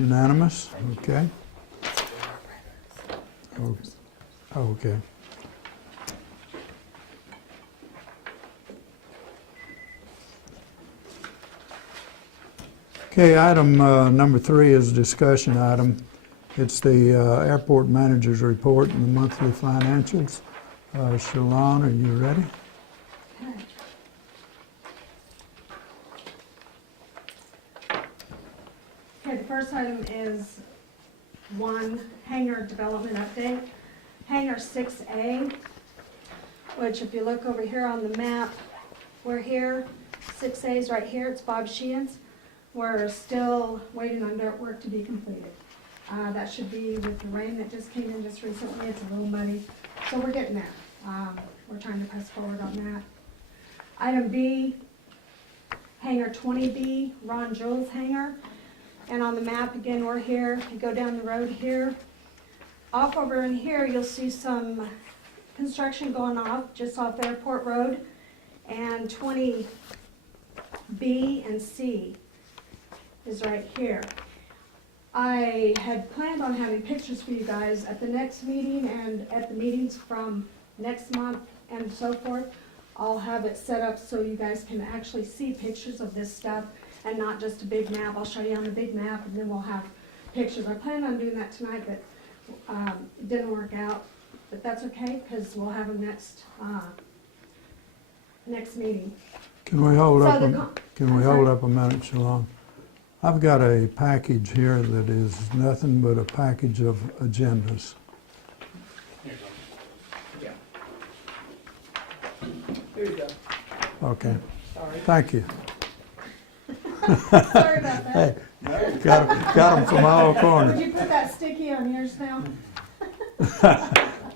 Unanimous, okay. Okay. Okay, item number 3 is a discussion item. It's the airport manager's report and the monthly financials. Shalon, are you ready? Okay, the first item is one hangar development update. Hangar 6A, which if you look over here on the map, we're here. 6A is right here, it's Bob Sheehan's. We're still waiting on dirt work to be completed. That should be with the rain that just came in just recently. It's a little muddy, so we're getting there. We're trying to press forward on that. Item B, hangar 20B, Ron Jules hangar. And on the map, again, we're here. If you go down the road here, off over in here, you'll see some construction going off, just off Airport Road. And 20B and C is right here. I had planned on having pictures for you guys at the next meeting and at the meetings from next month and so forth. I'll have it set up so you guys can actually see pictures of this stuff and not just a big map. I'll show you on the big map and then we'll have pictures. I planned on doing that tonight, but it didn't work out. But that's okay, because we'll have them next meeting. Can we hold up a minute, Shalon? I've got a package here that is nothing but a package of agendas. Yeah. Here you go. Okay, Sorry. thank you. Sorry about that. Hey, got them from all Would corners. you put that sticky on yours now?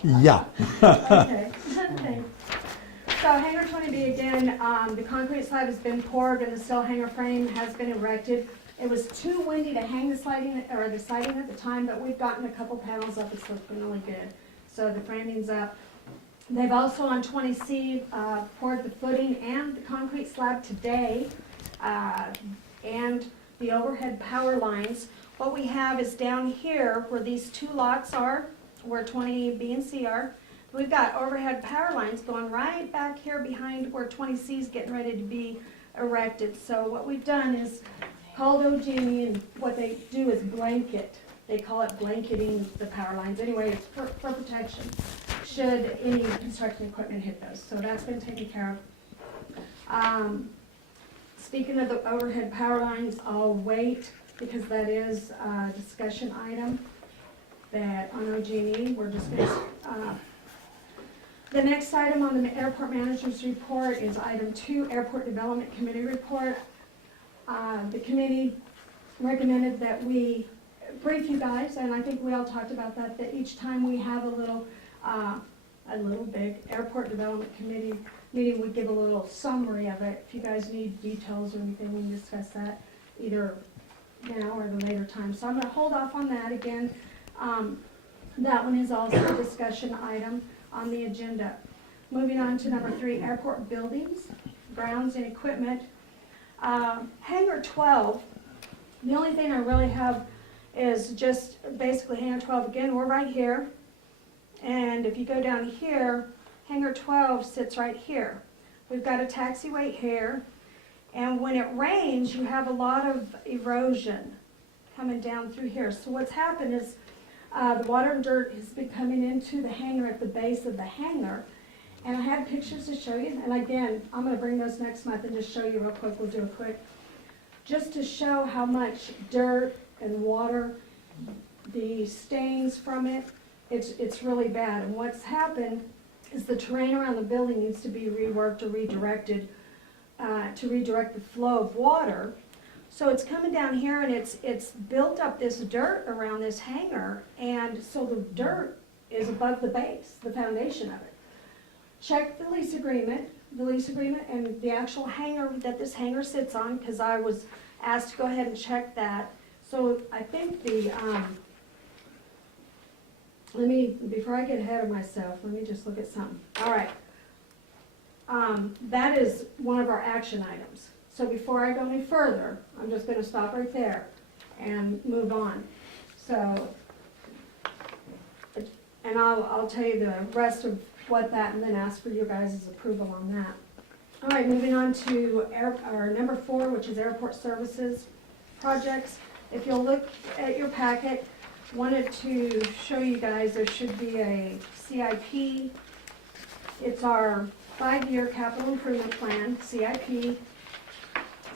Yeah. Okay. Okay. So hangar 20B again, the concrete slab has been poured and the steel hangar frame has been erected. It was too windy to hang the siding at the time, but we've gotten a couple panels up. It's looking really good. So the framing's up. They've also on 20C poured the footing and the concrete slab today, and the overhead power lines. What we have is down here where these two lots are, where 20B and C are. We've got overhead power lines going right back here behind where 20C is getting ready to be erected. So what we've done is called OG&E, and what they do is blanket. They call it blanketing the power lines. Anyway, it's for protection should any construction equipment hit those. So that's been taken care of. Speaking of the overhead power lines, I'll wait because that is a discussion item that on OG&E. We're just going to the next item on the airport manager's report is item 2, Airport Development Committee report. The committee recommended that we brief you guys, and I think we all talked about that, that each time we have a little big airport development committee meeting, we give a little summary of it. If you guys need details or anything, we can discuss that either now or at a later time. So I'm going to hold off on that again. That one is also a discussion item on the agenda. Moving on to number 3, airport buildings, grounds and equipment. Hangar 12, the only thing I really have is just basically hangar 12. Again, we're right here. And if you go down here, hangar 12 sits right here. We've got a taxiway here. And when it rains, you have a lot of erosion coming down through here. So what's happened is the water and dirt has been coming into the hangar at the base of the hangar. And I had pictures to show you. And again, I'm going to bring those next month and just show you real quick. We'll do a quick, just to show how much dirt and water, the stains from it, it's really bad. And what's happened is the terrain around the building needs to be reworked or redirected to redirect the flow of water. So it's coming down here and it's built up this dirt around this hangar, and so the dirt is above the base, the foundation of it. Check the lease agreement and the actual hangar that this hangar sits on, because I was asked to go ahead and check that. So I think before I get ahead of myself, let me just look at something. All right. That is one of our action items. So before I go any further, I'm just going to stop right there. and move on. So, and I'll tell you the rest of what that, and then ask for your guys' approval on that. All right, moving on to number 4, which is airport services projects. If you'll look at your packet, wanted to show you guys there should be a CIP. It's our 5-year capital improvement plan, CIP,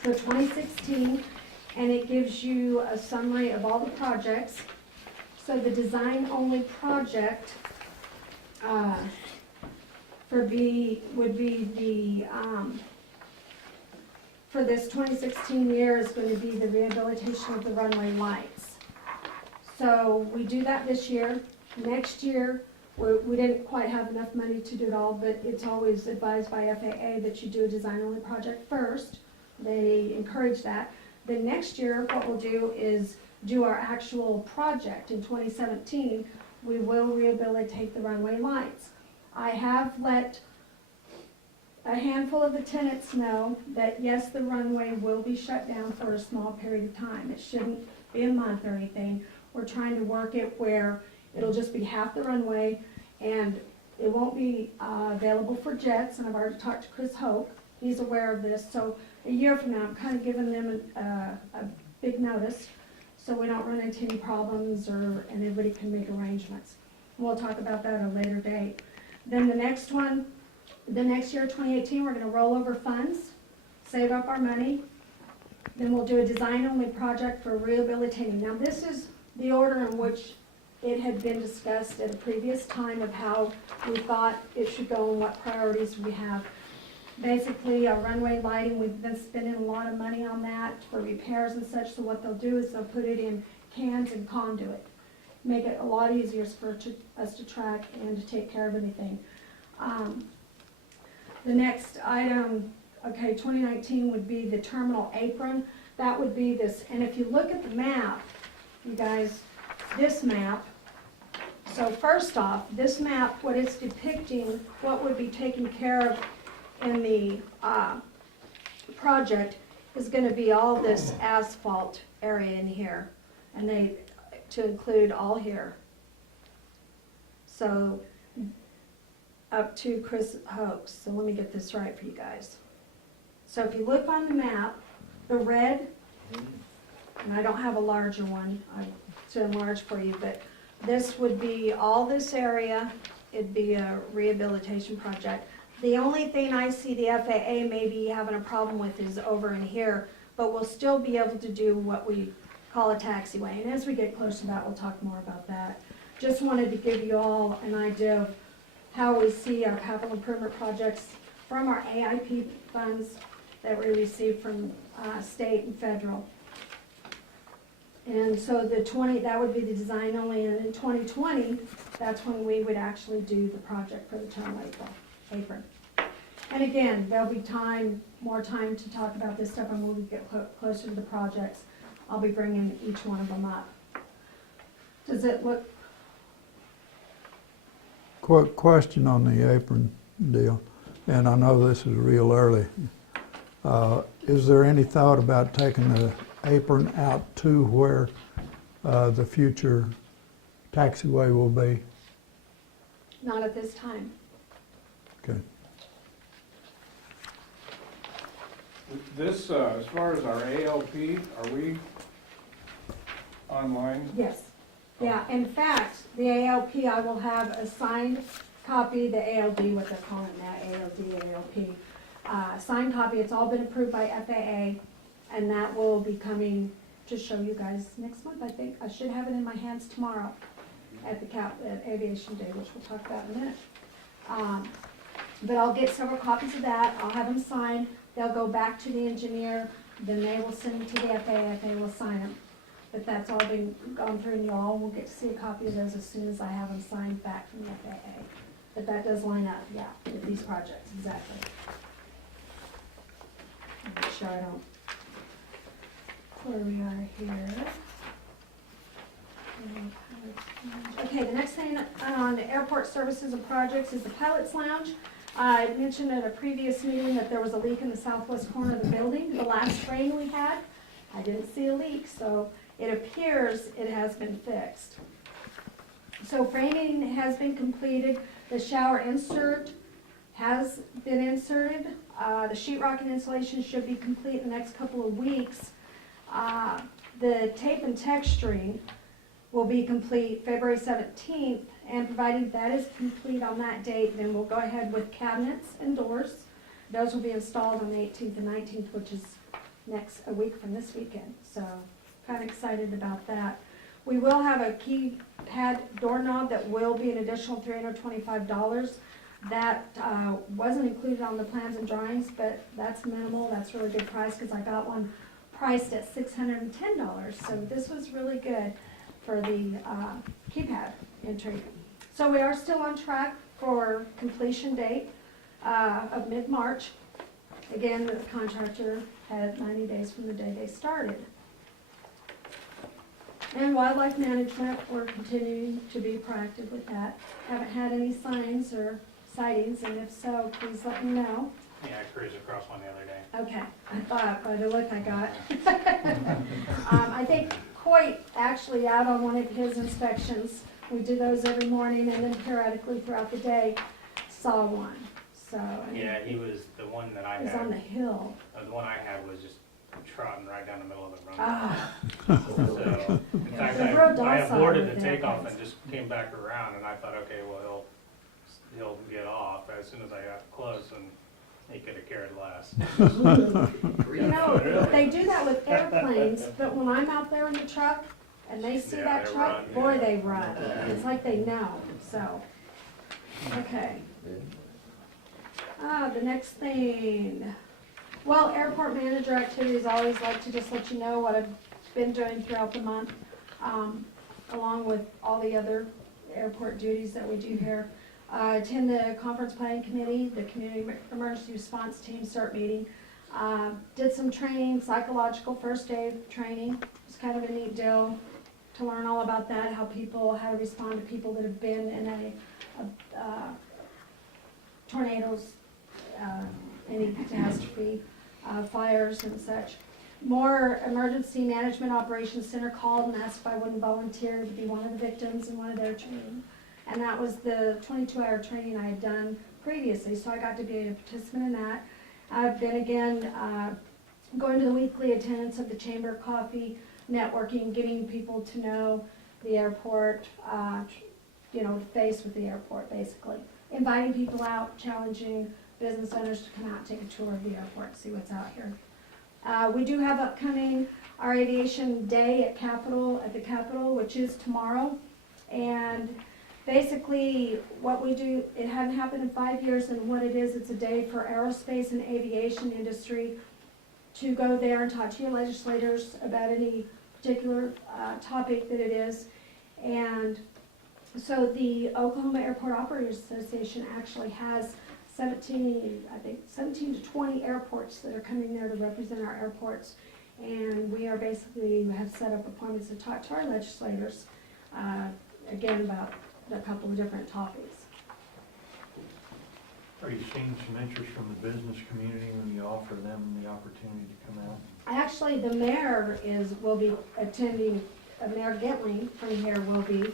for 2016, and it gives you a summary of all the projects. So the design-only project would be the for this 2016 year is going to be the rehabilitation of the runway lights. So we do that this year. Next year, we didn't quite have enough money to do it all, but it's always advised by FAA that you do a design-only project first. They encourage that. Then next year, what we'll do is do our actual project in 2017. We will rehabilitate the runway lights. I have let a handful of the tenants know that yes, the runway will be shut down for a small period of time. It shouldn't be a month or anything. We're trying to work it where it'll just be half the runway and it won't be available for jets. And I've already talked to Chris Hoke. He's aware of this. So a year from now, I'm kind of giving them a big notice so we don't run into any problems and everybody can make arrangements. We'll talk about that at a later date. Then the next one, the next year, 2018, we're going to roll over funds, save up our money. Then we'll do a design-only project for rehabilitating. Now this is the order in which it had been discussed at a previous time of how we thought it should go and what priorities we have. Basically, our runway lighting, we've been spending a lot of money on that for repairs and such, so what they'll do is they'll put it in cans and conduit. Make it a lot easier for us to track and to take care of anything. The next item, okay, 2019 would be the terminal apron. That would be this, and if you look at the map, you guys, this map, so first off, this map, what it's depicting, what would be taken care of in the project is going to be all this asphalt area in here, and to include all here. So up to Chris Hoax. So let me get this right for you guys. So if you look on the map, the red, and I don't have a larger one, I should enlarge for you, but this would be all this area. It'd be a rehabilitation project. The only thing I see the FAA may be having a problem with is over in here, but we'll still be able to do what we call a taxiway. And as we get close to that, we'll talk more about that. Just wanted to give you all an idea of how we see our capital improvement projects from our AIP funds that we receive from state and federal. And so that would be the design only, and in 2020, that's when we would actually do the project for the terminal apron. And again, there'll be more time to talk about this stuff, and when we get closer to the projects, I'll be bringing each one of them up. Does it look? Quick question on the apron deal, and I know this is real early. Is there any thought about taking the apron out to where the future taxiway will be? Not at this time. Okay. This, as far as our ALP, are we online? Yes. Yeah, in fact, the ALP, I will have a signed copy, the ALD, what they're calling that, ALD, ALP. Signed copy, it's all been approved by FAA, and that will be coming to show you guys next month, I think. I should have it in my hands tomorrow at Aviation Day, which we'll talk about in a minute. But I'll get several copies of that, I'll have them signed, they'll go back to the engineer, then they will send them to the FAA, FAA will sign them. But that's all been gone through, and you all will get to see a copy of those as soon as I have them signed back from the FAA. But that does line up, yeah, with these projects, exactly. Make sure I don't, where we are here. Okay, the next thing on the airport services and projects is the pilot's lounge. I mentioned at a previous meeting that there was a leak in the southwest corner of the building. The last rain we had, I didn't see a leak, so it appears it has been fixed. So framing has been completed, the shower insert has been inserted, the sheetrock and insulation should be complete in the next couple of weeks. The tape and texturing will be complete February 17th, and provided that is complete on that date, then we'll go ahead with cabinets and doors. Those will be installed on the 18th and 19th, which is a week from this weekend, so kind of excited about that. We will have a keypad doorknob that will be an additional $325. That wasn't included on the plans and drawings, but that's minimal, that's a really good price, because I got one priced at $610, so this was really good for the keypad entry. So we are still on track for completion date of mid-March. Again, the contractor had 90 days from the day they started. And wildlife management, we're continuing to be proactive with that. Haven't had any signs or sightings, and if so, please let me know. Yeah, I cruised across one the other day. Okay, I thought by the look I got. I think Coit actually out on one of his inspections. We do those every morning, and then periodically throughout the day, saw one. So Yeah, he was, the one that I it was on the had, hill. the one I had was just trotting right down the middle of the run. Ah, So, in fact, They're real I docile aborted with the their takeoff kids. and just came back around, and I thought, okay, well, he'll get off as soon as I got close, and he could have cared less. you know, they do that with airplanes, but when I'm out there in the truck and they see Yeah, that they truck, run, boy, yeah. they run. It's like they know, so. Okay. The next thing. Well, airport manager activities, I always like to just let you know what I've been doing throughout the month, along with all the other airport duties that we do here. Attend the conference planning committee, the community emergency response team CERT meeting. Did some training, psychological first aid training. It's kind of a neat deal to learn all about that, how to respond to people that have been in tornadoes, any catastrophe, fires and such. More emergency management operations center called and asked if I wouldn't volunteer to be one of the victims in one of their training. And that was the 22-hour training I had done previously, so I got to be a participant in that. I've been again going to the weekly attendance of the Chamber of Coffee, networking, getting people to know the airport, face with the airport basically. Inviting people out, challenging business owners to come out and take a tour of the airport, see what's out here. We do have upcoming our aviation day at the Capitol, which is tomorrow. And basically what we do, it hadn't happened in 5 years, and what it is, it's a day for aerospace and aviation industry to go there and talk to your legislators about any particular topic that it is. And so the Oklahoma Airport Operators Association actually has 17 to 20 airports that are coming there to represent our airports. And we have set up appointments to talk to our legislators, again, about a couple of different topics. Are you seeing some interest from the business community when you offer them the opportunity to come out? Actually, the mayor will be attending, Mayor Gentling from here will be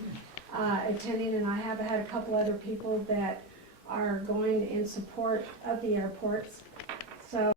attending, and I have had a couple other people that are going in support of the airports. So